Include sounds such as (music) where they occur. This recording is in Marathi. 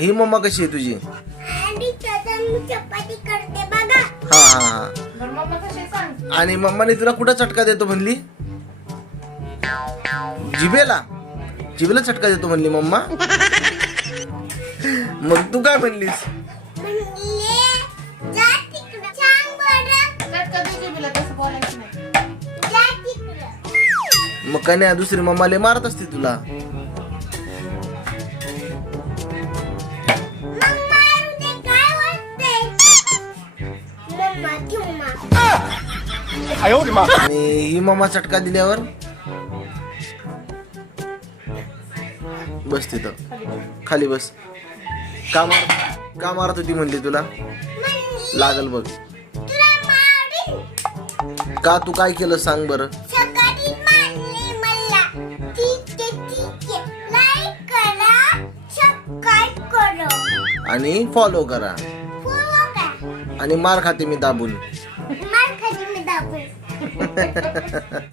ही मम्मा कशी आहे तुझी आणि मम्माने मम्मा। (laughs) मम्मा तुला कुठं चटका देतो म्हणली जिबेला चटका देतो म्हणली मम्मा मग तू काय म्हणलीस मग कान्या दुसरी मम्माले मारत असते तुला आणि हिमा चटका दिल्यावर बस तिथं खाली बस का मार का मारत होती म्हणते तुला लागल बघ का तू काय केलं सांग बर आणि फॉलो करा Ani Mark Hatimidabul. (laughs) Mark Hatimidabul. (laughs) (laughs)